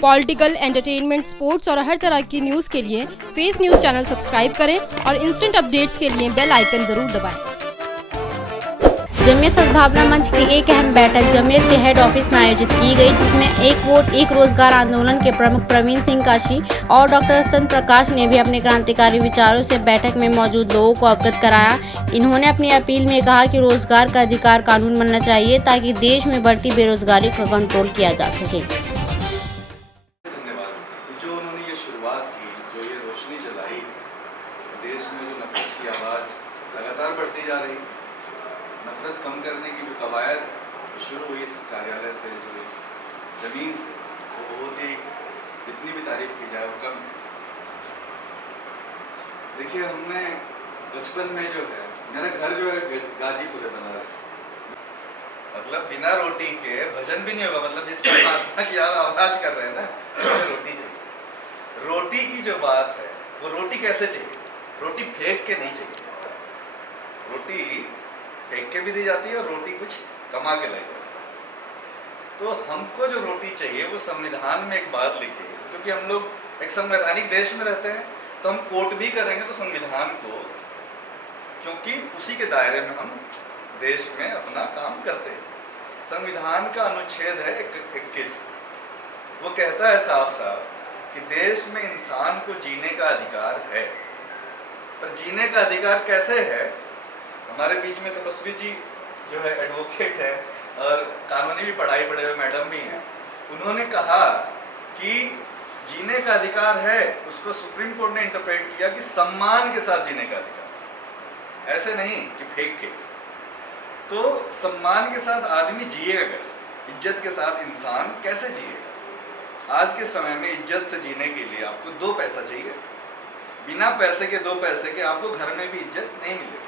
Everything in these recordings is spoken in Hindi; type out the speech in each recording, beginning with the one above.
पॉलिटिकल, एंटरटेनमेंट, स्पोर्ट्स और हर तरह की न्यूज़ के लिए फेस न्यूज़ चैनल सब्सक्राइब करें और इंस्टेंट अपडेट्स के लिए बेल आइकन जरूर दबाएं। जमीयत सद्भावना मंच की एक अहम बैठक जमीयत के हेड ऑफिस में आयोजित की गई, जिसमें एक वोट एक रोजगार आंदोलन के प्रमुख प्रवीण सिंह काशी और डॉक्टर चंद्र प्रकाश ने भी अपने क्रांतिकारी विचारों से बैठक में मौजूद लोगों को अवगत कराया। इन्होंने अपनी अपील में कहा कि रोजगार का अधिकार कानून बनना चाहिए ताकि देश में बढ़ती बेरोजगारी को कंट्रोल किया जा सके। देश में जो नफरत की आवाज़ लगातार बढ़ती जा रही, नफरत कम करने की जो कवायद शुरू हुई इस कार्यालय से, जो इस ज़मीन से, वो बहुत ही जितनी भी तारीफ की जाए वो कम है। देखिए, हमने बचपन में जो है, मेरा घर जो है गाजीपुर है, बनारस। मतलब बिना रोटी के भजन भी नहीं होगा। मतलब जिस परमात्मा की आप आवाज़ कर रहे हैं ना, रोटी चाहिए। रोटी की जो बात है, वो रोटी कैसे चाहिए? रोटी फेंक के नहीं चाहिए। रोटी फेंक के भी दी जाती है और रोटी कुछ कमा के लाई जाती है। तो हमको जो रोटी चाहिए वो संविधान में एक बात लिखी है, क्योंकि हम लोग एक संवैधानिक देश में रहते हैं, तो हम कोर्ट भी करेंगे तो संविधान को, क्योंकि उसी के दायरे में हम देश में अपना काम करते हैं। संविधान का अनुच्छेद है 21, वो कहता है साफ साफ कि देश में इंसान को जीने का अधिकार है। पर जीने का अधिकार कैसे है? हमारे बीच में तपस्वी जी जो है एडवोकेट है और कानूनी भी पढ़ाई पढ़े हुए मैडम भी हैं, उन्होंने कहा कि जीने का अधिकार है, उसको सुप्रीम कोर्ट ने इंटरप्रेट किया कि सम्मान के साथ जीने का अधिकार, ऐसे नहीं कि फेंक के। तो सम्मान के साथ आदमी जिएगा कैसे? इज्जत के साथ इंसान कैसे जिएगा? आज के समय में इज्जत से जीने के लिए आपको 2 पैसा चाहिए। बिना पैसे के 2 पैसे के आपको घर में भी इज्जत नहीं मिलेगी,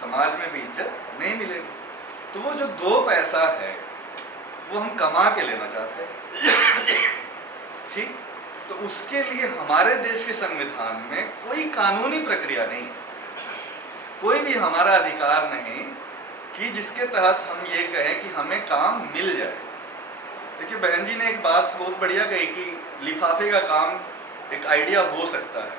समाज में भी इज्जत नहीं मिलेगी। तो वो जो 2 पैसा है वो हम कमा के लेना चाहते हैं, ठीक? तो उसके लिए हमारे देश के संविधान में कोई कानूनी प्रक्रिया नहीं, कोई भी हमारा अधिकार नहीं कि जिसके तहत हम ये कहें कि हमें काम मिल जाए। देखिए, बहन जी ने एक बात बहुत बढ़िया कही कि लिफाफे का काम एक आइडिया हो सकता है,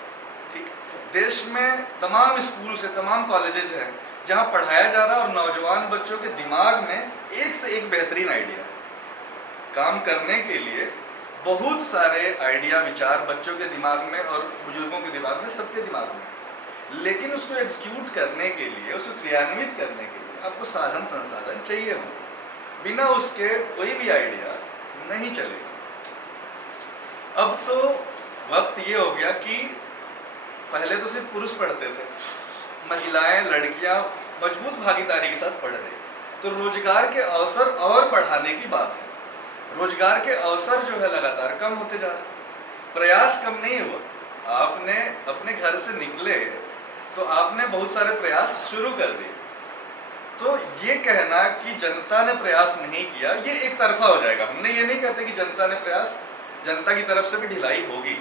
ठीक? देश में तमाम स्कूल से तमाम कॉलेजेस हैं जहां पढ़ाया जा रहा है और नौजवान बच्चों के दिमाग में एक से एक बेहतरीन आइडिया है। काम करने के लिए बहुत सारे आइडिया, विचार बच्चों के दिमाग में और बुजुर्गों के दिमाग में, सबके दिमाग में। लेकिन उसको एग्जीक्यूट करने के लिए, उसको क्रियान्वित करने के लिए आपको साधन संसाधन चाहिए होंगे। बिना उसके कोई भी आइडिया नहीं चलेगा। अब तो वक्त ये हो गया कि पहले तो सिर्फ पुरुष पढ़ते थे, महिलाएं, लड़कियां मजबूत भागीदारी के साथ पढ़ रही, तो रोजगार के अवसर और बढ़ाने की बात है। रोजगार के अवसर जो है लगातार कम होते जा रहे, प्रयास कम नहीं हुआ। आपने अपने घर से निकले तो आपने बहुत सारे प्रयास शुरू कर दिए। तो ये कहना कि जनता ने प्रयास नहीं किया, ये एक तरफा हो जाएगा। हमने ये नहीं कहते कि जनता ने प्रयास, जनता की तरफ से भी ढिलाई होगी,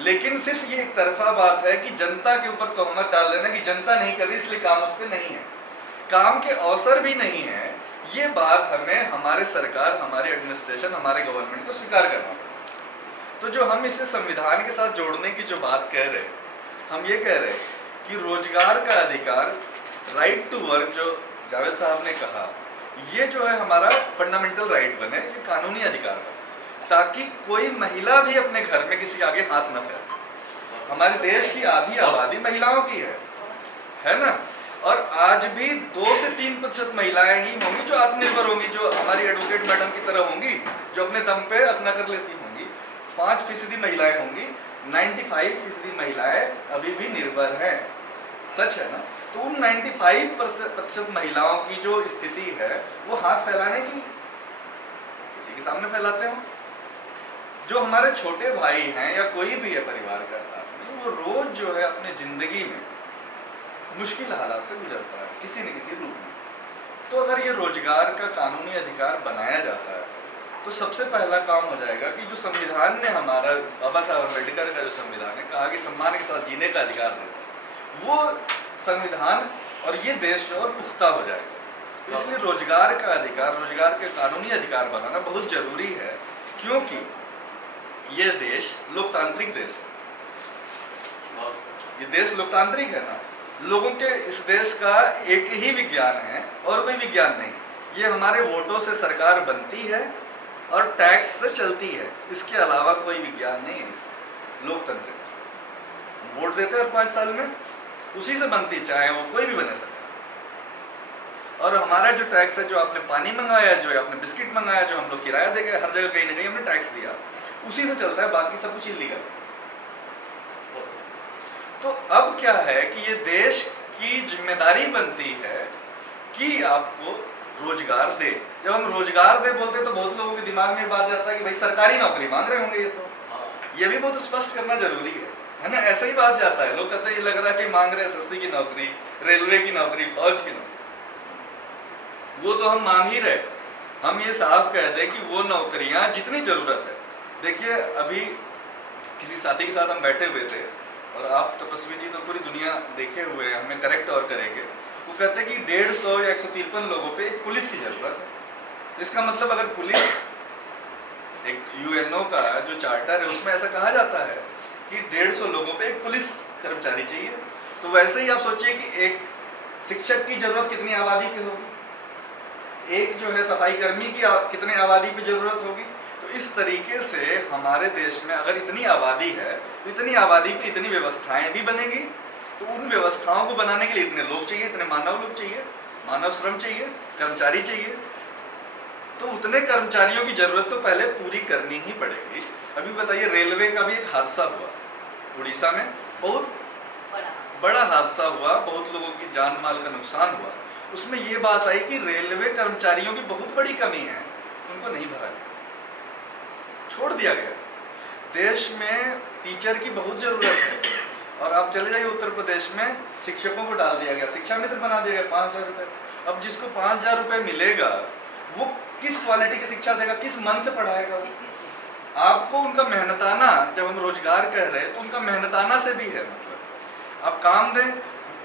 लेकिन सिर्फ ये एक तरफा बात है कि जनता के ऊपर तोहमत डाल देना कि जनता नहीं कर रही इसलिए काम उस पर नहीं है, काम के अवसर भी नहीं है। ये बात हमें हमारे सरकार, हमारे एडमिनिस्ट्रेशन, हमारे गवर्नमेंट को स्वीकार करना पड़ेगा। तो जो हम इसे संविधान के साथ जोड़ने की जो बात कह रहे हैं, हम ये कह रहे हैं कि रोजगार का अधिकार, राइट टू वर्क, जो जावेद साहब ने कहा, ये जो है हमारा फंडामेंटल राइट बने, ये कानूनी अधिकार बने, ताकि कोई महिला भी अपने घर में किसी आगे हाथ न फैलाए। हमारे देश की आधी आबादी महिलाओं की है ना? और आज भी 2 से 3% महिलाएं ही होंगी जो आत्मनिर्भर होंगी, जो हमारी एडवोकेट मैडम की तरह होंगी, जो अपने दम पे अपना कर लेती होंगी। 5% महिलाएं होंगी, 95% महिलाएं अभी भी निर्भर हैं। सच है ना? तो उन 95% महिलाओं की जो स्थिति है वो हाथ फैलाने की किसी के सामने फैलाते हो। जो हमारे छोटे भाई हैं या कोई भी है परिवार का आदमी, वो रोज जो है अपने जिंदगी में मुश्किल हालात से गुजरता है किसी न किसी रूप में। तो अगर ये रोजगार का कानूनी अधिकार बनाया जाता है तो सबसे पहला काम हो जाएगा कि जो संविधान ने हमारा, बाबा साहब अम्बेडकर का जो संविधान है, कहा कि सम्मान के साथ जीने का अधिकार देता है, वो संविधान और ये देश जो और पुख्ता हो जाएगा। इसलिए रोजगार का अधिकार, रोजगार के कानूनी अधिकार बनाना बहुत जरूरी है, क्योंकि ये देश लोकतांत्रिक देश है, ये देश लोकतांत्रिक है ना। लोगों के इस देश का एक ही विज्ञान है और कोई विज्ञान नहीं। ये हमारे वोटों से सरकार बनती है और टैक्स से चलती है, इसके अलावा कोई विज्ञान नहीं है इस लोकतंत्र में। वोट देते हैं 5 साल में, उसी से बनती, चाहे वो कोई भी बने सरकार। और हमारा जो टैक्स है, जो आपने पानी मंगाया, जो आपने बिस्किट मंगाया, जो हम लोग किराया दे गए, हर जगह कहीं ना कहीं हमने टैक्स दिया, उसी से चलता है, बाकी सब कुछ इलीगल। तो अब क्या है कि ये देश की जिम्मेदारी बनती है कि आपको रोजगार दे। जब हम रोजगार दे बोलते हैं तो बहुत लोगों के दिमाग में बात जाता है कि भाई सरकारी नौकरी मांग रहे होंगे, ये भी बहुत स्पष्ट करना जरूरी है ना। ऐसा ही बात जाता है, लोग कहते हैं ये लग रहा है कि मांग रहे एसएससी की नौकरी, रेलवे की नौकरी, फौज की नौकरी। वो तो हम मांग ही रहे। हम ये साफ कह दें कि वो नौकरियां जितनी जरूरत है। देखिए अभी किसी साथी के साथ हम बैठे हुए थे और आप तपस्वी जी तो पूरी दुनिया देखे हुए हैं, हमें करेक्ट और करेंगे। वो कहते हैं कि 150 या 153 लोगों पे एक पुलिस की जरूरत है। इसका मतलब अगर पुलिस, एक यूएनओ का जो चार्टर है उसमें ऐसा कहा जाता है कि 150 लोगों पे एक पुलिस कर्मचारी चाहिए, तो वैसे ही आप सोचिए कि एक शिक्षक की जरूरत कितनी आबादी पे होगी, एक जो है सफाई कर्मी की कितने आबादी पे जरूरत होगी। तो इस तरीके से हमारे देश में अगर इतनी आबादी है, इतनी आबादी पे इतनी व्यवस्थाएं भी बनेंगी, तो उन व्यवस्थाओं को बनाने के लिए इतने लोग चाहिए, इतने मानव लोग चाहिए, मानव श्रम चाहिए, कर्मचारी चाहिए। तो उतने कर्मचारियों की जरूरत तो पहले पूरी करनी ही पड़ेगी। अभी बताइए, रेलवे का भी एक हादसा हुआ उड़ीसा में, बहुत बड़ा हादसा हुआ, बहुत लोगों की जान माल का नुकसान हुआ। उसमें ये बात आई कि रेलवे कर्मचारियों की बहुत बड़ी कमी है, उनको नहीं भरा गया, छोड़ दिया गया। देश में टीचर की बहुत जरूरत है और आप चले जाइए उत्तर प्रदेश में, शिक्षकों को डाल दिया गया, शिक्षा मित्र बना दिया गया, 5,000 रुपये। अब जिसको 5,000 रुपये मिलेगा वो किस क्वालिटी की शिक्षा देगा, किस मन से पढ़ाएगा वो? आपको उनका मेहनताना, जब हम रोजगार कह रहे हैं तो उनका मेहनताना से भी है। मतलब आप काम दें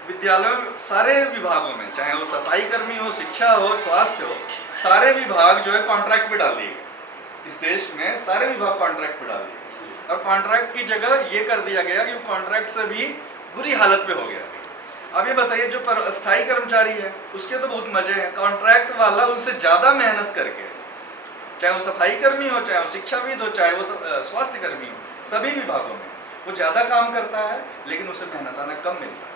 विद्यालयों, सारे विभागों में, चाहे वो सफाई कर्मी हो, शिक्षा हो, स्वास्थ्य हो, सारे विभाग जो है कॉन्ट्रैक्ट पे डाल दिए। इस देश में सारे विभाग कॉन्ट्रैक्ट पे डाल दिए और कॉन्ट्रैक्ट की जगह ये कर दिया गया कि वो कॉन्ट्रैक्ट से भी बुरी हालत पे हो गया। अब ये बताइए, जो अस्थायी कर्मचारी है उसके तो बहुत मजे हैं, कॉन्ट्रैक्ट वाला उनसे ज्यादा मेहनत करके, चाहे वो सफाई कर्मी हो, चाहे वो शिक्षाविद हो, चाहे वो स्वास्थ्य कर्मी हो, सभी विभागों में वो ज्यादा काम करता है लेकिन उसे मेहनताना कम मिलता है।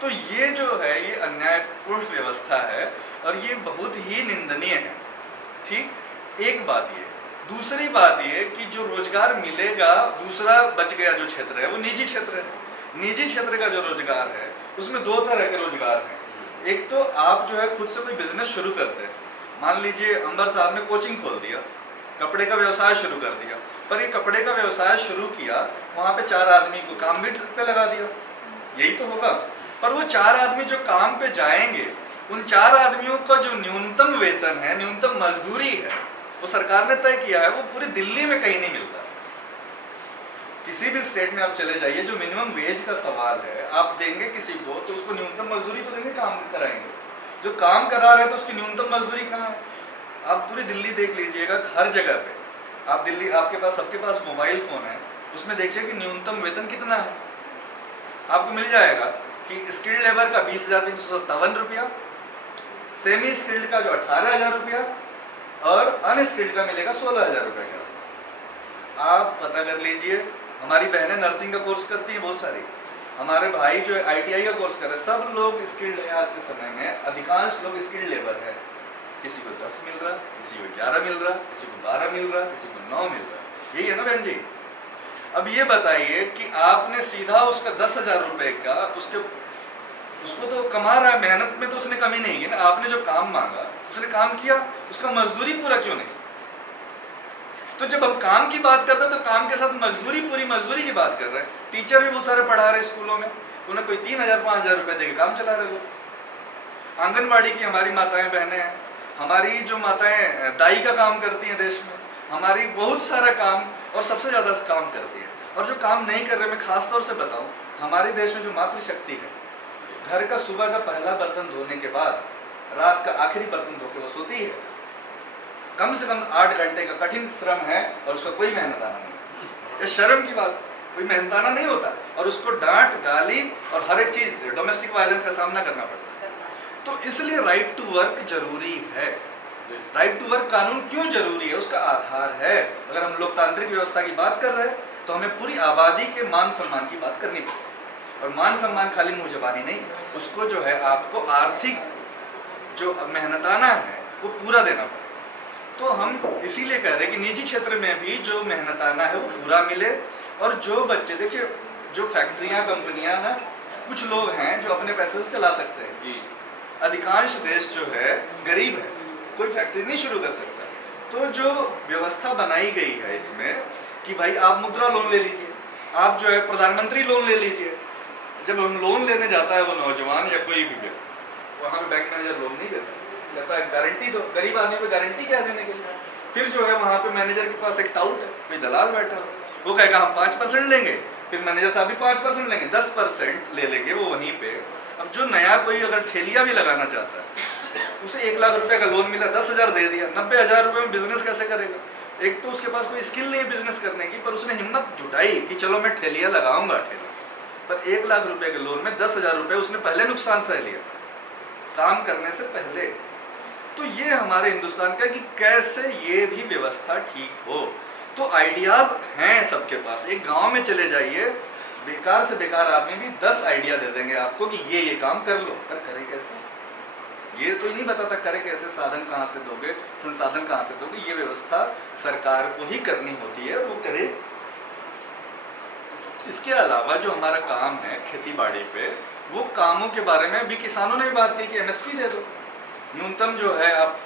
तो ये जो है ये अन्यायपूर्ण व्यवस्था है और ये बहुत ही निंदनीय है। ठीक, एक बात ये। दूसरी बात ये कि जो रोजगार मिलेगा, दूसरा बच गया जो क्षेत्र है वो निजी क्षेत्र है। निजी क्षेत्र का जो रोजगार है उसमें 2 तरह के रोजगार हैं। एक तो आप जो है खुद से कोई बिजनेस शुरू करते हैं, मान लीजिए अंबर साहब ने कोचिंग खोल दिया, कपड़े का व्यवसाय शुरू कर दिया, पर ये कपड़े का व्यवसाय शुरू किया, वहाँ पे 4 आदमी को काम भी पे लगा दिया, यही तो होगा। पर वो 4 आदमी जो काम पे जाएंगे, उन 4 आदमियों का जो न्यूनतम वेतन है, न्यूनतम मजदूरी है, वो सरकार ने तय किया है, वो पूरी दिल्ली में कहीं नहीं मिलता। किसी भी स्टेट में आप चले जाइए, जो मिनिमम वेज का सवाल है, आप देंगे किसी को तो उसको न्यूनतम मजदूरी तो देंगे, काम कराएंगे। जो काम करा रहे हैं तो उसकी न्यूनतम मजदूरी कहाँ है? आप पूरी दिल्ली देख लीजिएगा, हर जगह पे आप दिल्ली, आपके पास सबके पास मोबाइल फोन है, उसमें देखिए कि न्यूनतम वेतन कितना है। आपको मिल जाएगा कि स्किल्ड लेबर का 20,357 रुपया, सेमी स्किल्ड का जो 18,000 रुपया और अनस्किल्ड का मिलेगा 16,000 रुपये के आसपास। आप पता कर लीजिए, हमारी बहनें नर्सिंग का कोर्स करती हैं बहुत सारी, हमारे भाई जो ITI का कोर्स कर रहे हैं, सब लोग स्किल्ड है। आज के समय में अधिकांश लोग स्किल्ड लेबर है। किसी को 10 मिल रहा, किसी को 11 मिल रहा, किसी को 12 मिल रहा, किसी को 9 मिल रहा। यही है ना बहन जी? अब ये बताइए कि आपने सीधा उसका 10,000 रुपये का, उसको तो कमा रहा है, मेहनत में तो उसने कमी नहीं की ना। आपने जो काम मांगा, उसने काम किया, उसका मजदूरी पूरा क्यों नहीं? तो जब हम काम की बात करते हैं तो काम के साथ मजदूरी, पूरी मजदूरी की बात कर रहे हैं। टीचर भी बहुत सारे पढ़ा रहे स्कूलों में, उन्हें कोई 3,000 5,000 रुपये देके काम चला रहे लोग। आंगनबाड़ी की हमारी माताएं बहनें हैं, हमारी जो माताएं दाई का काम करती हैं देश में, हमारी बहुत सारा काम और सबसे ज़्यादा काम करती है। और जो काम नहीं कर रहे, मैं खास तौर से बताऊं, हमारे देश में जो मातृशक्ति है, घर का सुबह का पहला बर्तन धोने के बाद रात का आखिरी बर्तन धो के वो सोती है। कम से कम 8 घंटे का कठिन श्रम है और उसका कोई मेहनताना नहीं। ये शर्म की बात, कोई मेहनताना नहीं होता और उसको डांट गाली और हर एक चीज़ डोमेस्टिक वायलेंस का सामना करना पड़ता है। तो इसलिए राइट टू वर्क जरूरी है। राइट टू वर्क कानून क्यों जरूरी है, उसका आधार है। अगर हम लोकतांत्रिक व्यवस्था की बात कर रहे हैं तो हमें पूरी आबादी के मान सम्मान की बात करनी पड़ेगी। और मान सम्मान खाली मुँह ज़बानी नहीं, उसको जो है आपको आर्थिक जो मेहनताना है वो पूरा देना पड़ेगा। तो हम इसीलिए कह रहे हैं कि निजी क्षेत्र में भी जो मेहनताना है वो पूरा मिले। और जो बच्चे, देखिए जो फैक्ट्रियाँ कंपनियाँ ना, कुछ लोग हैं जो अपने पैसे से चला सकते हैं जी। अधिकांश देश जो है गरीब है, कोई फैक्ट्री नहीं शुरू कर सकता। तो जो व्यवस्था बनाई गई है इसमें कि भाई आप मुद्रा लोन ले लीजिए, आप जो है प्रधानमंत्री लोन ले लीजिए। जब हम लोन लेने जाता है वो नौजवान या कोई भी, वहाँ पे बैंक मैनेजर लोन नहीं देता, कहता है गारंटी दो। गरीब आदमी को गारंटी क्या देने के लिए? फिर जो है वहाँ पे मैनेजर के पास एक टाउट है, कोई दलाल बैठा हो, वो कहेगा हम 5% लेंगे, फिर मैनेजर साहब भी 5% लेंगे, 10% ले लेंगे वो वहीं पे। अब जो नया कोई अगर ठेलिया भी लगाना चाहता है, उसे 1 लाख रुपए का लोन मिला, 10,000 दे दिया, 90,000 रुपये में बिजनेस कैसे करेगा? एक तो उसके पास कोई स्किल नहीं है बिजनेस करने की, पर उसने हिम्मत जुटाई कि चलो मैं ठेलिया लगाऊंगा ठेला। पर 1 लाख रुपए के लोन में 10,000 रुपये उसने पहले नुकसान सह लिया काम करने से पहले। तो ये हमारे हिंदुस्तान का कि कैसे ये भी व्यवस्था ठीक हो। तो आइडियाज हैं सबके पास। एक गांव में चले जाइए, बेकार से बेकार आदमी भी 10 आइडिया दे देंगे आपको कि ये काम कर लो, पर करें कैसे? ये कोई नहीं बताता करे कैसे, साधन कहाँ से दोगे, संसाधन कहाँ से दोगे। ये व्यवस्था सरकार को ही करनी होती है, वो करे। इसके अलावा जो हमारा काम है खेती बाड़ी पे, वो कामों के बारे में भी किसानों ने बात की कि MSP दे दो, न्यूनतम जो है आप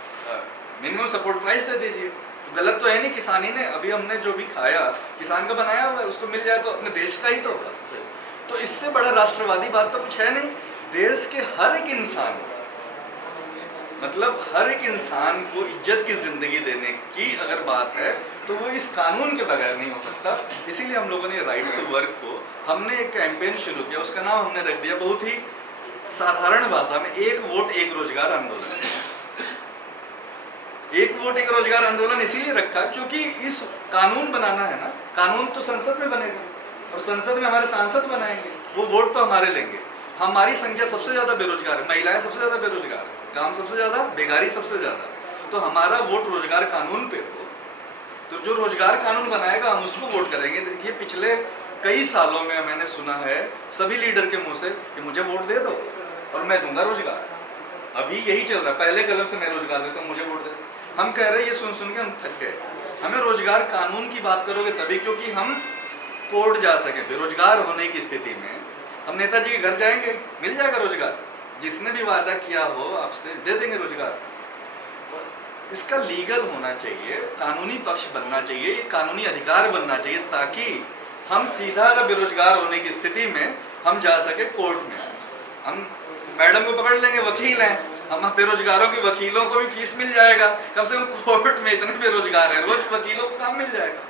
मिनिमम सपोर्ट प्राइस दे दीजिए। तो गलत तो है नहीं, किसानी ने अभी हमने जो भी खाया किसान का बनाया हुआ है, उसको मिल जाए तो अपने देश का ही तो होगा। तो इससे बड़ा राष्ट्रवादी बात तो कुछ है नहीं। देश के हर एक इंसान, मतलब हर एक इंसान को इज्जत की जिंदगी देने की अगर बात है तो वो इस कानून के बगैर नहीं हो सकता। इसीलिए हम लोगों ने राइट टू वर्क को, हमने एक कैंपेन शुरू किया, उसका नाम हमने रख दिया बहुत ही साधारण भाषा में, 1 वोट 1 रोजगार आंदोलन। 1 वोट 1 रोजगार आंदोलन इसीलिए रखा क्योंकि इस कानून बनाना है ना, कानून तो संसद में बनेगा और संसद में हमारे सांसद बनाएंगे, वो वोट तो हमारे लेंगे। हमारी संख्या सबसे ज्यादा बेरोजगार है, महिलाएं सबसे ज्यादा बेरोजगार है, काम सबसे ज्यादा, बेकारी सबसे ज्यादा। तो हमारा वोट रोजगार कानून पे हो, तो जो रोजगार कानून बनाएगा हम उसको वोट करेंगे। देखिए पिछले कई सालों में मैंने सुना है सभी लीडर के मुंह से कि मुझे वोट दे दो और मैं दूंगा रोजगार। अभी यही चल रहा है, पहले कलम से मैं रोजगार देता हूँ, मुझे वोट दे दो। हम कह रहे हैं, ये सुन सुन के हम थक गए। हमें रोजगार कानून की बात करोगे तभी, क्योंकि हम कोर्ट जा सके। बेरोजगार होने की स्थिति में हम नेताजी के घर जाएंगे, मिल जाएगा रोजगार, जिसने भी वादा किया हो आपसे दे देंगे रोजगार। इसका लीगल होना चाहिए, कानूनी पक्ष बनना चाहिए, ये कानूनी अधिकार बनना चाहिए, ताकि हम सीधा अगर बेरोजगार होने की स्थिति में हम जा सके कोर्ट में। हम मैडम को पकड़ लेंगे, वकील हैं, हम बेरोजगारों के वकीलों को भी फीस मिल जाएगा। कम से कम कोर्ट में इतने बेरोजगार हैं, रोज वकीलों को काम मिल जाएगा।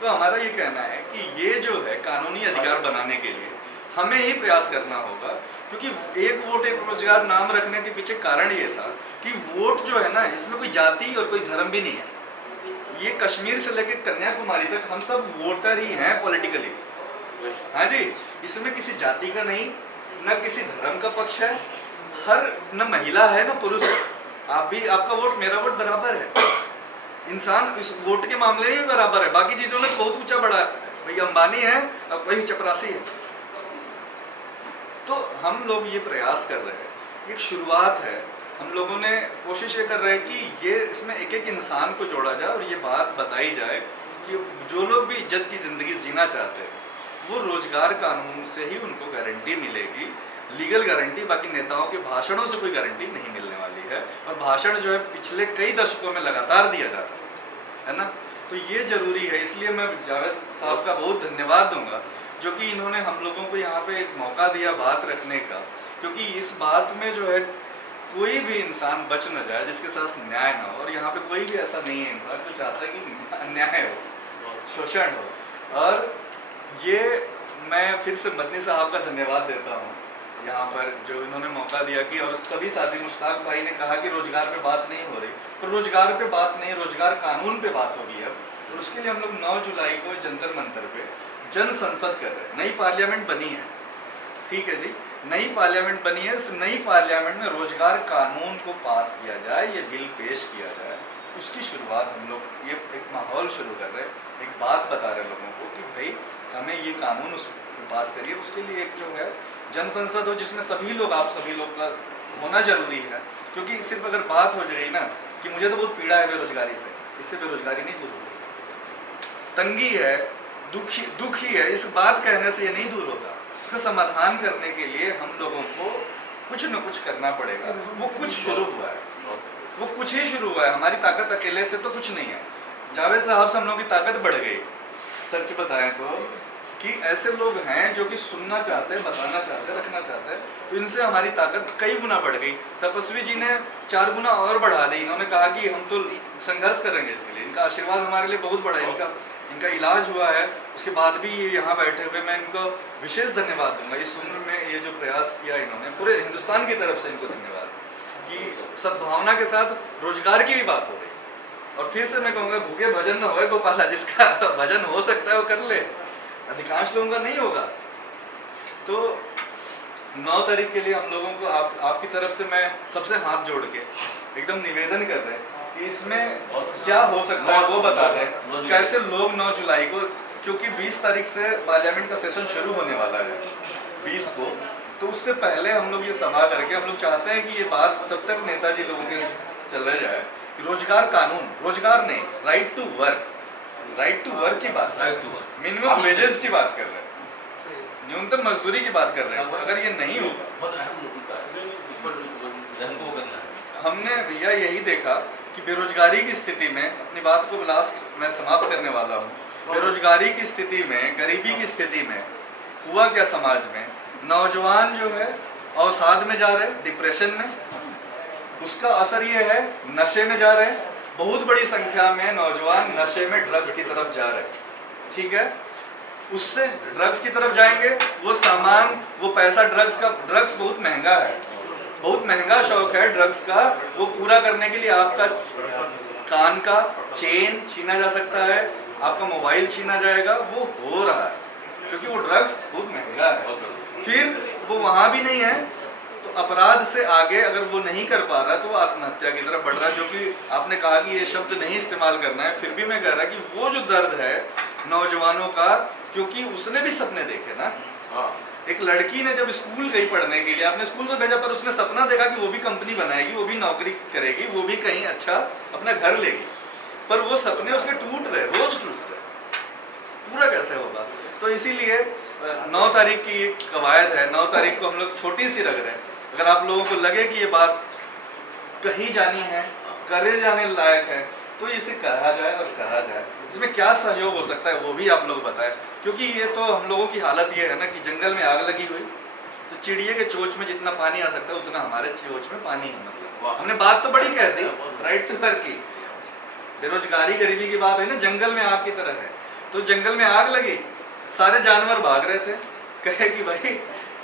तो हमारा ये कहना है कि ये जो है कानूनी अधिकार बनाने के लिए हमें ही प्रयास करना होगा, क्योंकि 1 वोट 1 रोजगार नाम रखने के पीछे कारण ये था कि वोट जो है ना, इसमें कोई जाति और कोई धर्म भी नहीं है। ये कश्मीर से लेकर कन्याकुमारी तक हम सब वोटर ही हैं पॉलिटिकली। हाँ जी, इसमें किसी जाति का नहीं, न किसी धर्म का पक्ष है, हर न महिला है न पुरुष है। आप भी, आपका वोट मेरा वोट बराबर है। इंसान इस वोट के मामले में बराबर है, बाकी चीजों में बहुत ऊंचा बड़ा है। भाई अंबानी है और कोई चपरासी है। तो हम लोग ये प्रयास कर रहे हैं, एक शुरुआत है। हम लोगों ने कोशिश ये कर रहे हैं कि ये इसमें एक एक इंसान को जोड़ा जाए और ये बात बताई जाए कि जो लोग भी इज्जत की ज़िंदगी जीना चाहते हैं वो रोजगार कानून से ही उनको गारंटी मिलेगी, लीगल गारंटी। बाकी नेताओं के भाषणों से कोई गारंटी नहीं मिलने वाली है। और भाषण जो है पिछले कई दशकों में लगातार दिया जाता है ना, तो ये ज़रूरी है। इसलिए मैं जावेद साहब का बहुत धन्यवाद दूंगा जो कि इन्होंने हम लोगों को यहाँ पे एक मौका दिया बात रखने का, क्योंकि इस बात में जो है कोई भी इंसान बच न जाए जिसके साथ न्याय ना हो। और यहाँ पे कोई भी ऐसा नहीं है इंसान जो चाहता है कि अन्याय हो, शोषण हो। और ये मैं फिर से मदनी साहब का धन्यवाद देता हूँ यहाँ पर जो इन्होंने मौका दिया कि, और सभी साथी, मुश्ताक भाई ने कहा कि रोजगार पे बात नहीं हो रही, पर रोजगार पे बात नहीं, रोजगार कानून पे बात होगी अब। और उसके लिए हम लोग 9 जुलाई को जंतर मंतर पे जन संसद कर रहे हैं। नई पार्लियामेंट बनी है, ठीक है जी, नई पार्लियामेंट बनी है। उस नई पार्लियामेंट में रोजगार कानून को पास किया जाए, ये बिल पेश किया जाए, उसकी शुरुआत हम लोग, ये एक माहौल शुरू कर रहे हैं, एक बात बता रहे लोगों को कि भाई हमें ये कानून उस पास करिए। उसके लिए एक जो है जन संसद हो जिसमें सभी लोग, आप सभी लोग का होना जरूरी है। क्योंकि सिर्फ अगर बात हो जाएगी ना कि मुझे तो बहुत पीड़ा है बेरोजगारी से, इससे बेरोजगारी नहीं दूर होगी। तंगी है, दुख ही है, इस बात कहने से ये नहीं दूर होता। इसका समाधान करने के लिए हम लोगों को कुछ न कुछ करना पड़ेगा। वो कुछ शुरू हुआ है, वो कुछ ही शुरू हुआ है। हमारी ताकत अकेले से तो कुछ नहीं है। जावेद साहब से हम लोगों की ताकत बढ़ गई, सच बताएं तो, कि ऐसे लोग हैं जो कि सुनना चाहते हैं, बताना चाहते हैं, रखना चाहते हैं, तो इनसे हमारी ताकत कई गुना बढ़ गई। तपस्वी जी ने 4 गुना और बढ़ा दी। इन्होंने कहा कि हम तो संघर्ष करेंगे इसके लिए। इनका आशीर्वाद हमारे लिए बहुत बड़ा है। इनका इलाज हुआ है, उसके बाद भी ये यहाँ बैठे हुए, मैं इनको विशेष धन्यवाद दूंगा। इस उम्र में ये जो प्रयास किया इन्होंने, पूरे हिंदुस्तान की तरफ से इनको धन्यवाद कि सद्भावना के साथ रोजगार की भी बात हो रही। और फिर से मैं कहूँगा, भूखे भजन न होए गोपाला, जिसका भजन हो सकता है वो कर ले, अधिकांश लोगों का नहीं होगा। तो 9 तारीख के लिए हम लोगों को आपकी तरफ से मैं सबसे हाथ जोड़ के एकदम निवेदन कर रहे हैं कि इसमें क्या हो सकता है वो बता दें। कैसे लोग 9 जुलाई को, क्योंकि 20 तारीख से पार्लियामेंट का सेशन शुरू होने वाला है 20 को, तो उससे पहले हम लोग ये सभा करके हम लोग चाहते हैं कि ये बात तब तक नेताजी लोगों के चला जाए। रोजगार कानून, रोजगार नहीं, राइट टू वर्क की बात, मिनिमम वेजेस की बात कर रहे हैं, न्यूनतम मजदूरी की बात कर रहे हैं। अगर ये नहीं होगा, हमने भैया यही देखा कि बेरोजगारी की स्थिति में, अपनी बात को लास्ट में समाप्त करने वाला हूँ, बेरोजगारी की स्थिति में, गरीबी की स्थिति में हुआ क्या समाज में, नौजवान जो है अवसाद में जा रहे, डिप्रेशन में, उसका असर ये है नशे में जा रहे हैं। बहुत बड़ी संख्या में नौजवान नशे में, ड्रग्स की तरफ जा रहे हैं, ठीक है। उससे ड्रग्स की तरफ जाएंगे, वो सामान, वो पैसा, ड्रग्स बहुत महंगा है, बहुत महंगा शौक है ड्रग्स का। वो पूरा करने के लिए आपका कान का चेन छीना जा सकता है, आपका मोबाइल छीना जाएगा। वो हो रहा है क्योंकि वो ड्रग्स बहुत महंगा है। फिर वो वहाँ भी नहीं है तो अपराध से आगे अगर वो नहीं कर पा रहा तो वो आत्महत्या की तरफ बढ़ रहा है। जो कि आपने कहा कि ये शब्द नहीं इस्तेमाल करना है, फिर भी मैं कह रहा कि वो जो दर्द है नौजवानों का, क्योंकि उसने भी सपने देखे ना। एक लड़की ने जब स्कूल गई पढ़ने के लिए, आपने स्कूल तो भेजा, पर उसने सपना देखा कि वो भी कंपनी बनाएगी, वो भी नौकरी करेगी, वो भी कहीं अच्छा अपना घर लेगी, पर वो सपने उसके टूट रहे, रोज टूट रहे, पूरा कैसे होगा। तो इसीलिए 9 तारीख की एक कवायद है, 9 तारीख को हम लोग छोटी सी रख रहे हैं। अगर आप लोगों को लगे कि ये बात कही जानी है, करे जाने लायक है, तो इसे कहा जाए और कहा जाए। इसमें क्या सहयोग हो सकता है वो भी आप लोग बताएं। क्योंकि ये तो हम लोगों की हालत ये है ना कि जंगल में आग लगी हुई, तो चिड़िए के चोंच में जितना पानी आ सकता है उतना हमारे चोंच में पानी है। मतलब हमने बात तो बड़ी कह दी राइट टू वर्क की, बेरोजगारी गरीबी की बात हुई ना, जंगल में आग की तरह है। तो जंगल में आग लगी, सारे जानवर भाग रहे थे, कहे कि भाई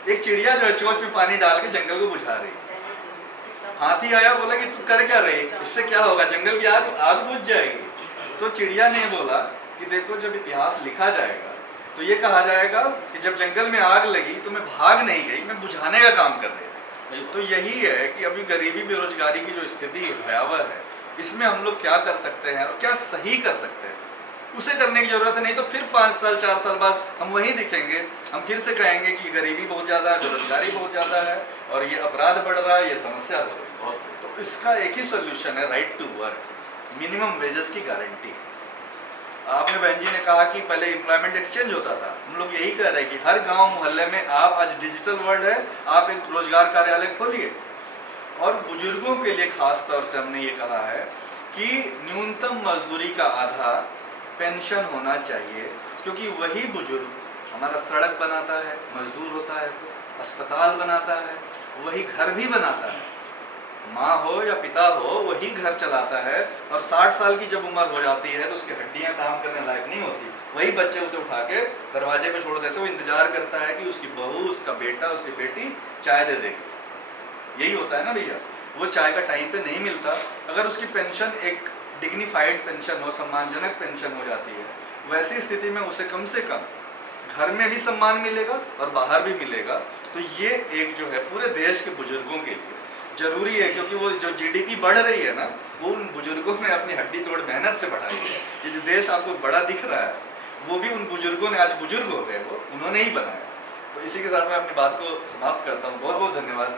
एक चिड़िया जो है चोंच में पानी डाल के जंगल को बुझा रही। हाथी आया, बोला कि तू कर क्या रही, इससे क्या होगा, जंगल की आग बुझ जाएगी। तो चिड़िया ने बोला कि देखो जब इतिहास लिखा जाएगा तो ये कहा जाएगा कि जब जंगल में आग लगी तो मैं भाग नहीं गई, मैं बुझाने का काम कर रही थी। तो यही है कि अभी गरीबी बेरोजगारी की जो स्थिति भयावह है, इसमें हम लोग क्या कर सकते हैं और क्या सही कर सकते हैं, उसे करने की जरूरत है। नहीं तो फिर 5 साल 4 साल बाद हम वहीं दिखेंगे, हम फिर से कहेंगे कि गरीबी बहुत ज़्यादा है, बेरोजगारी बहुत ज़्यादा है और ये अपराध बढ़ रहा है, ये समस्या हो रही है। तो इसका एक ही सोल्यूशन है, right to work, minimum wages की गारंटी। आपने बहन जी ने कहा कि पहले एम्प्लॉयमेंट एक्सचेंज होता था, हम लोग यही कह रहे हैं कि हर गांव मोहल्ले में आप, आज डिजिटल वर्ल्ड है, आप एक रोजगार कार्यालय खोलिए। और बुजुर्गों के लिए खास तौर से हमने ये कहा है कि न्यूनतम मजदूरी का आधा पेंशन होना चाहिए, क्योंकि वही बुजुर्ग हमारा सड़क बनाता है, मजदूर होता है, तो अस्पताल बनाता है, वही घर भी बनाता है, माँ हो या पिता हो वही घर चलाता है। और 60 साल की जब उम्र हो जाती है तो उसकी हड्डियां काम करने लायक नहीं होती, वही कई बच्चे उसे उठा के दरवाजे पे छोड़ देते, वो इंतजार करता है कि उसकी बहू, उसका बेटा, उसकी बेटी चाय दे देगी। यही होता है ना भैया, वो चाय का टाइम पे नहीं मिलता। अगर उसकी पेंशन एक डिग्निफाइड पेंशन हो, सम्मानजनक पेंशन हो जाती है, वैसी स्थिति में उसे कम से कम घर में भी सम्मान मिलेगा और बाहर भी मिलेगा। तो ये एक जो है पूरे देश के बुजुर्गों के लिए जरूरी है, क्योंकि वो जो जीडीपी बढ़ रही है ना, वो उन बुजुर्गों ने अपनी हड्डी तोड़ मेहनत से बढ़ाई है। ये जो देश आपको बड़ा दिख रहा है, वो भी उन बुजुर्गों ने, आज बुजुर्ग हो गए वो, उन्होंने ही बनाया। तो इसी के साथ मैं अपनी बात को समाप्त करता हूँ। बहुत बहुत धन्यवाद।